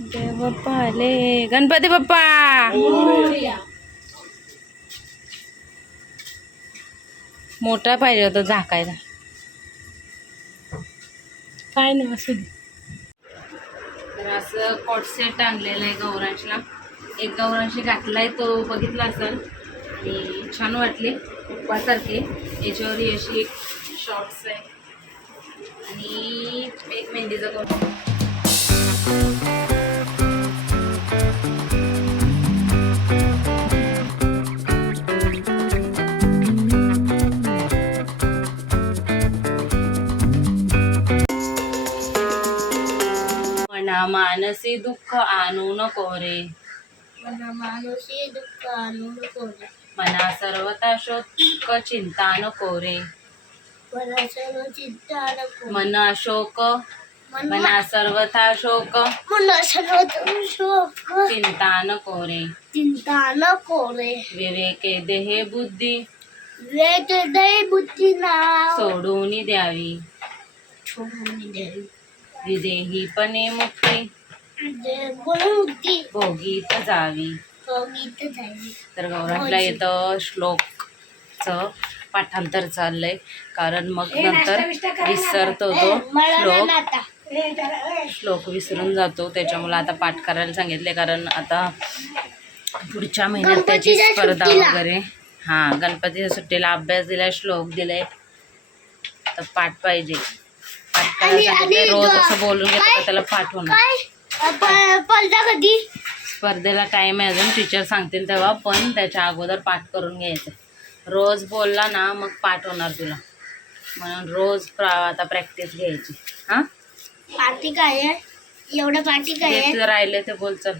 देव बाप्पा आले गणपती बाप्पा! मोठा पाहिजे होता झाकायला. काय नाही असू तर असं कॉट सेट आणलेलं आहे गौरांशला. एक गौरांशी घातलाय तो बघितला असेल. आणि छान वाटले. उपवासारखे याच्यावर अशी एक शॉर्ट्स आहे. आणि एक मेहंदीचा कोट मानसी दुःख आणू नको रे. मला मानुषी दुःख आणू नको रे. मना सर्वता शोक चिंता नको रे. मला सर्व चिंता नको. मन शोक मना मना सर्वथा शोक मला सर्व शोक. चिंता नको रे. चिंता नको रे. विवेके देहे बुद्धी वेद दय बुद्धी नाव. सोडून द्यावी. सोडून द्यावी. विदेहीपणे मुक्ती जे गुणमुक्ती भोगीत जावी. तर गौरांना येतं श्लोकचं पाठांतर चाललंय. कारण मग नंतर विसरतो तो श्लोक. श्लोक विसरून जातो त्याच्यामुळे आता पाठ करायला सांगितले. कारण आता पुढच्या महिन्यात त्याची स्पर्धा. वगैरे. हां गणपतीच्या सुट्टीला अभ्यास दिलाय श्लोक दिलाय. तर पाठ पाहिजे. पाठ करायला रोज असं बोलून त्याला पाठ होणार कधी स्पर्धेला टाइम आहे अजून टीचर सांगतील तेव्हा पण त्याच्या अगोदर पाठ करून घ्यायचं. रोज बोलला ना मग पाठ होणार तुला. म्हणून रोज प्रा आता प्रॅक्टिस घ्यायची. हां? पार्टी काय आहे? एवढं पार्टी काय राहिले ते बोल चल.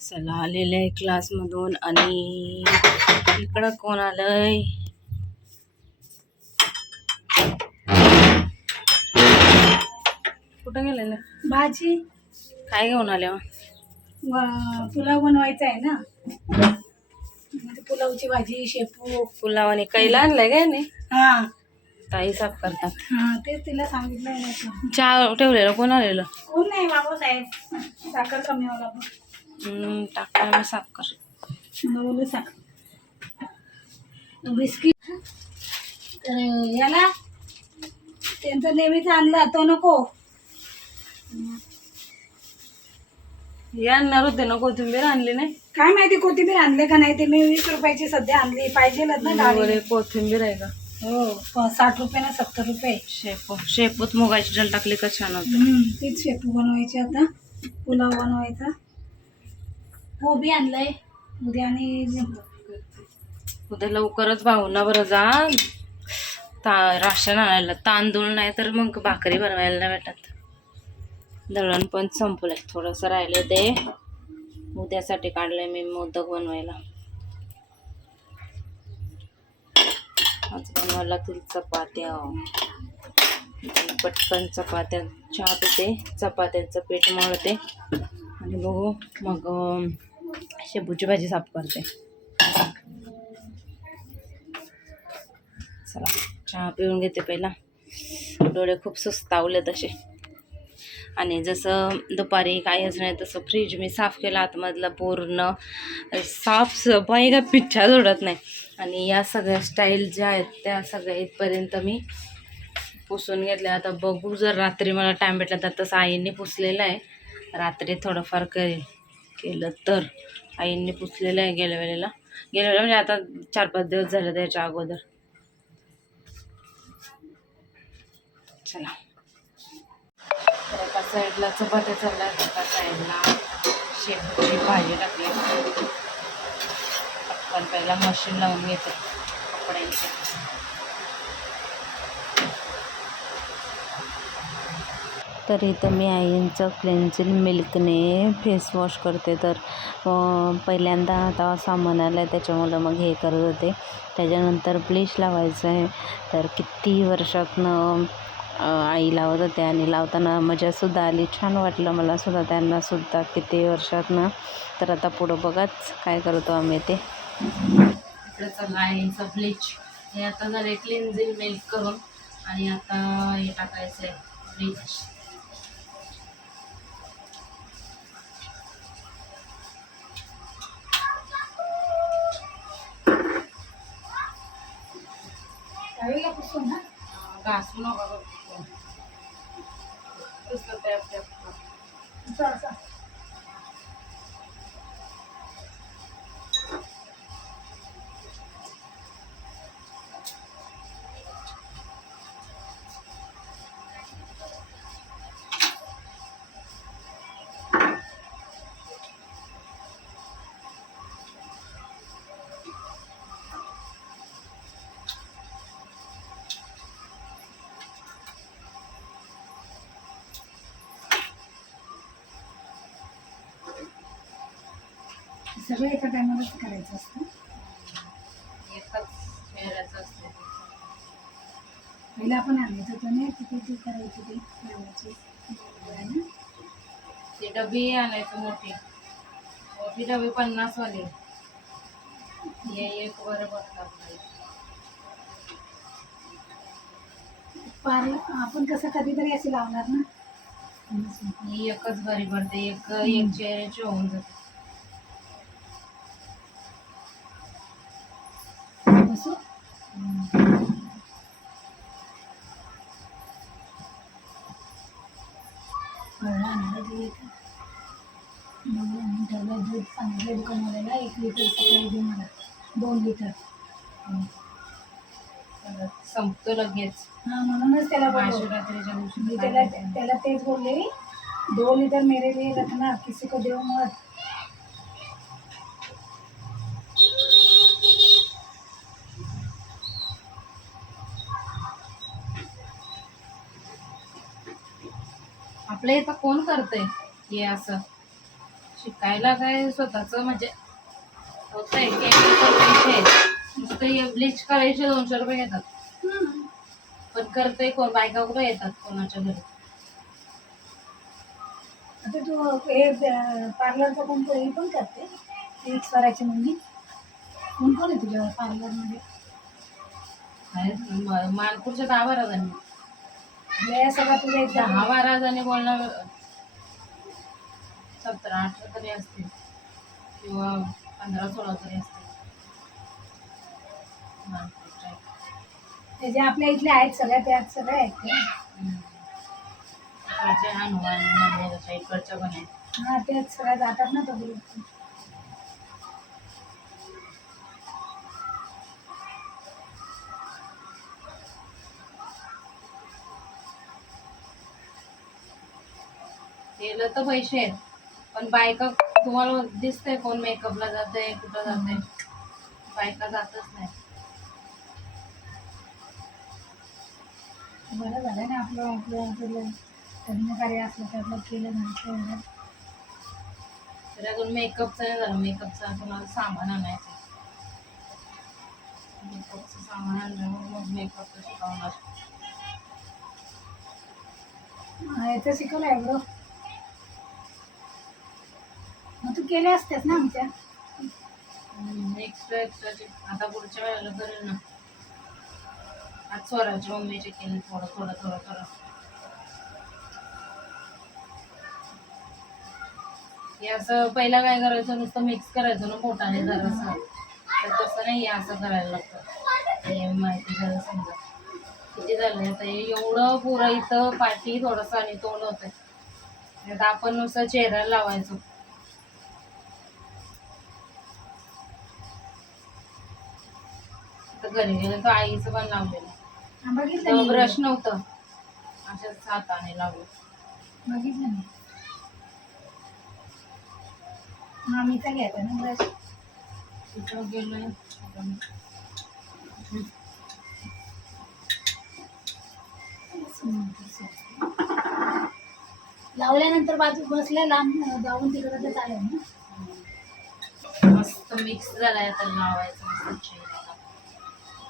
चला आलेलं आहे क्लासमधून आणि इकडं कोण आलंय? कुठं गेलेलं भाजी. काय घेऊन आले मग? व- पुलाव बनवायचा आहे ना? म्हणजे पुलावची भाजी शेपू. पुलाव आणि कैला आणलाय काय नाही हा. ताई साफ करतात. हा तेच तिला सांगितलं चहा ठेवलेलं? कोण आलेलं? कोण नाही बाबासाहेब. साखर कमी होला पण हम्म, टाकला मी साफ कर. मला बोलू साखर बिस्किट याला. त्यांचं नेहमीच आणलं तो नको. हे आणणार होते ना कोथिंबीर आणली नाही. काय माहिती कोथिंबीर आणले का नाही ते? मी वीस रुपयाची सध्या आणली. पाहिजे ना डाळी बरे कोथिंबीर आहे का? हो प- साठ रुपये ना सत्तर रुपये. शेपू शेपूत मुगाची डाळ टाकली का छान होतं. हम्म, तीच शेपू बनवायची आता. पुलाव बनवायचा. हो, कोबी आणलंय. उद्या आणि उद्या लवकरच भाऊना बरं जा ता राशन आणायला. तांदूळ नाही तर मग भाकरी बनवायला नाही भेटत. दळण पण संपलंय. थोडंसं राहिलं ते. उद्यासाठी काढलंय मी मोदक बनवायला. आज बनवायला लागतील चपात्या. पटकन चपात्या. चहा पिते चपात्यांचं पीठ मळते. आणि बघू मग शेपूची भाजी साफ करते. चला चहा पिऊन घेते पहिला. डोळे खूप सुस्तावले तसे आणि जसं दुपारी काहीच नाही तसं फ्रीज मी साफ केला आतमधला पूर्ण साफ सफाई का पिच्छा जोडत नाही. आणि या सगळ्या स्टाईल ज्या आहेत त्या सगळ्या इथपर्यंत मी पुसून घेतल्या. आता बघू जर रात्री मला टाईम भेटला तर तसं आईंनी पुसलेलं आहे. रात्री थोडंफार करेल केलं तर. आईंनी पुसलेलं आहे गेल्या वेळेला. गेल्या वेळेला म्हणजे आता चार पाच दिवस झाले त्याच्या अगोदर. चला. एका साईडला चपात्या चालल्या एका साईडला शेपूची भाजी टाकली. पण पहिला मशीन लावून घेते. कपड्यांचे. तर इथं मी आईंचं क्लेन्झिंग मिल्कने फेसवॉश करते. तर पहिल्यांदा आता सामान आलं आहे त्याच्यामुळं मग हे करत होते. त्याच्यानंतर ब्लीच लावायचं आहे. तर किती वर्षातनं आई लावत होते आणि लावताना मजासुद्धा आली. छान वाटलं मला सुद्धा त्यांना किती वर्षातनं. तर आता पुढं बघाच काय करतो आम्ही ते. इकडे चाललं आईंचं ब्लीच हे आता जरा क्लिन्झिंग मिल्क करून. आणि आता हे टाकायचं आहे ब्लीच त्यावेळेला सगळं एका टायमालाच करायचं असतं. एकच चेहऱ्याचं असते. पहिला आपण आणायचं होतं ना किती ते करायची ते लावायची ना? ती डबी आणायचं मोठी. मोठी डबी पन्नास वाली हे एक बरं बघतात पार्लर आपण कसं कधीतरी अशी लावणार ना? ही एकच बरी पडते एक एक चेहऱ्याची होऊन जाते. कळलं आणायला दिली का मग आम्ही ठेवलं दूध सांगितलं दुकानवाल्याला एक लिटर सकाळी दे मला दोन लिटर संपतो लगेच हां म्हणूनच त्याला बोलवलं. महाशिवरात्रीच्या दिवशी मी त्याला? त्याला तेच बोलले दो लिटर मेरे लिए रखना किसी को देव मत आपल्या इथं कोण करतंय हे असं? शिकायला काय स्वतःच म्हणजे होतंय केमिकल पैसे नुसतं हे ब्लीच करायचे दोनशे रुपये घेतात. पण करतोय कोण? बायका कुठं येतात कोणाच्या घरी? आता तू हे पार्लरचं कोण कोणी पण करते. ती स्वराची मुलगी कोण कोण आहे तुझ्या पार्लरमध्ये मानपूरच्या दहा बारा जणी. लया सगळा दहा बारा जणी बोलणार? सतरा अठरा तरी असतील. किंवा पंधरा सोळा तरी मानपूरच्या ते जे आपल्या इथले आहेत सगळ्या त्यात सगळ्या आहेत ते. हम्म. इकडचे हनुमान इकडच्या पण आहेत. हा त्यात सगळ्या जातात ना तो ग्रुप केलं तर पैसे आहेत. पण बायका तुम्हाला दिसतंय कोण मेकअपला जाते कुठं जाते बायका जातच नाही बरं झालं ना आपलं आपलं आपलं लग्न कार्य असलं तर आपलं केलं एवढं. तर अजून मेकअपचं नाही झालं. मेकअपचं तुम्हाला सामान आणायचं मेकअपचं सामान आणल्यावर मग मेकअपचं शिकवणार. याचं शिकवलं आहे बरो तू केले असतेस ना आमच्या. एक्स्ट्रा एक्स्ट्राचे आता पुढच्या वेळेला करेल ना. आज स्वराच्या मम्मीचे केले थोडं थोडं थोडं थोडं. हे असं पहिला काय करायचं नुसतं मिक्स करायचं ना पोटाने जरासं. तर तसं नाही असं करायला लागतं. माहिती झालं समजा. किती झालं आता? एवढं पुरं इथं पाठी थोडंसं आणि तोंड होतंय. आता आपण नुसतं चेहऱ्याला लावायचो. घरी गेलं तर आईचं पण लावलेलं. बघितलं मी ब्रश नव्हतं. अशाच हाताने लावलं. बघितलं मी मामीचा घ्यायचा ना ब्रश? तिथं गेलोय? लावल्यानंतर बाजू बसल्या लांब जाऊन तिकडं तर चालेल ना. मस्त मिक्स झालाय आता लावायचं मस्त चेहऱ्याला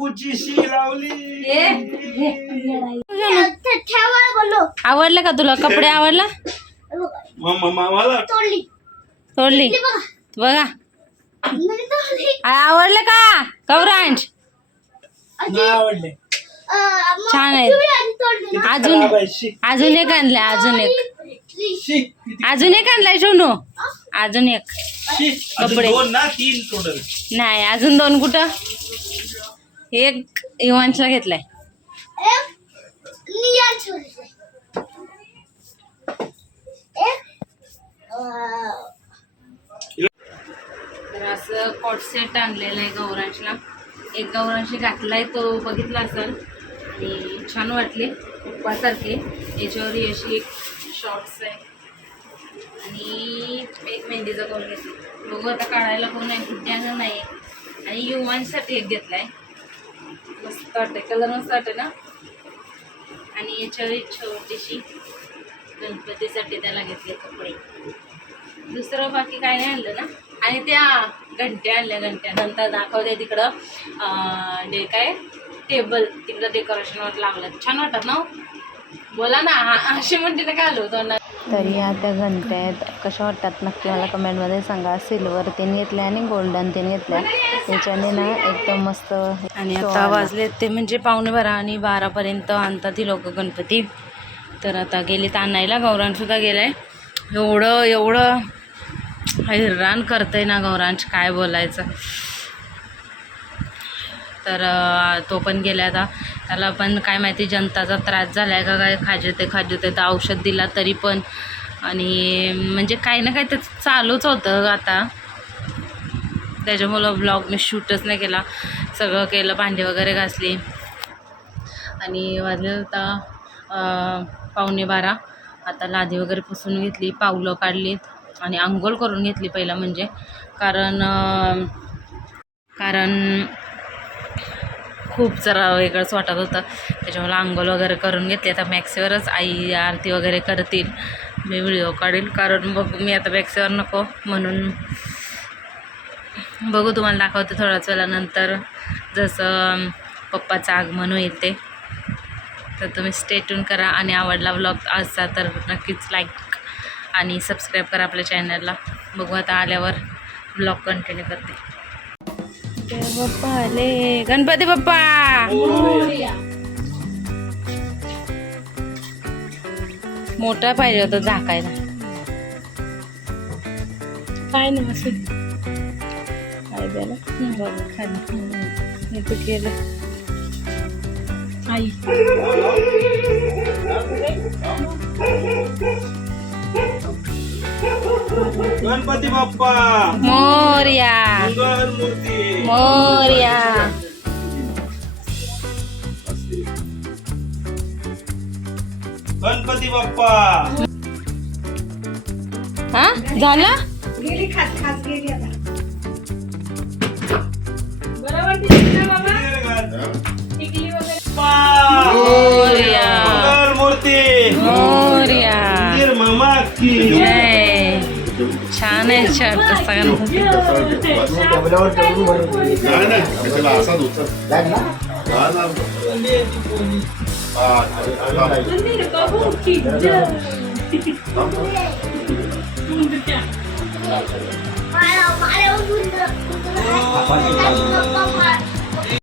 उचीशी लावली ठेवायला बोललो. आवडलं का तुला? कपडे आवडला? तोडली. तोडली. ती बघा. आवडलं का? मग छान आहे. अजून शी. अजून एक आणलंय अजून एक. शी. अजून एक आणलाय सोनू अजून एक. शी. कपडे. दोन ना तीन टोटल नाही अजून दोन कुठं? एक इवांशला घेतलाय. तर असं कॉट सेट आणलेलं आहे गौरांशला. एक गौरांशी घातलाय तो बघितला असेल. आणि छान वाटले. उपवासारखे याच्यावर ही अशी एक शॉर्ट्स आहे. आणि एक मेहंदीचा कोण घेतला बघू आता काढायला कोण आहे गुड्ड्यानं नाही आणि युवांसाठी एक घेतलाय. मस्त वाटते कलर मस्त वाटते ना? आणि याच्यावर छोटीशी गणपतीसाठी त्याला घेतले कपडे. दुसरं बाकी काय नाही आणलं ना? आणि त्या घंट्या आणल्या घंट्या नंतर दाखवते तिकडं जे काय टेबल तिकडं डेकोरेशनवर लावलं छान वाटत ना हो? बोला ना हा- अशी काय आलो होतो ना. तरी या त्या घंट्या आहेत. कशा वाटतात नक्की मला कमेंटमध्ये सांगा. सिल्वर तीन घेतल्या आणि गोल्डन तीन घेतल्या. त्याच्याने ना एकदम मस्त आणि आता. वाजले ते म्हणजे पावणे बारा आणि बारापर्यंत आणतात ती लोक गणपती. तर आता गेलीत आणायला. गौरांशसुद्धा गेलाय. एवढं एवढं हैराण करतंय ना गौरांश काय बोलायचं? तर तो पण गेला आता. त्याला पण काय माहिती जनताचा त्रास झाला आहे का काय खाजते खाजते तर औषध दिला तरी पण. आणि म्हणजे काही ना काही त्याचं चालूच होतं आता. त्याच्यामुळं ब्लॉग मी शूटच नाही केला. सगळं केलं भांडी वगैरे घासली. आणि वाजले आता पावणे बारा. आता लादी वगैरे पुसून घेतली पावलं काढलीत आणि आंघोळ करून घेतली पहिला म्हणजे. कारण कारण खूप जरा वेगळंच वाटत होतं. त्याच्यामुळे आंघोळ वगैरे करून घेतली. आता मॅक्सीवरच आई आरती वगैरे करतील. मी व्हिडिओ काढील कारण बघ मी आता मॅक्सीवर नको म्हणून बघू तुम्हाला दाखवते थोड्याच वेळानंतर. जसं पप्पाचं आगमन होईल ते. तर तुम्ही स्टेटून करा. आणि आवडला ब्लॉग आजचा तर नक्कीच लाईक आणि सबस्क्राईब करा आपल्या चॅनलला बघू आता आल्यावर ब्लॉग कंटिन्यू करते. बाप्पा आले गणपती बाप्पा. मोठा पाहिजे होता झाकायला. काय नाही असं काय द्यायला खाली. मी तर केलं. आई. गणपती बाप्पा. मोर्या. मूर्ती. मोर्या. गणपती बाप्पा. हा? झालं? मामा? की आहे शर्ट सगळ्यांना नाही नाही कशाला असाच होता हा ना. हा, हा. मला मला उंदर- उंदर आहे. आणि पप्पा मला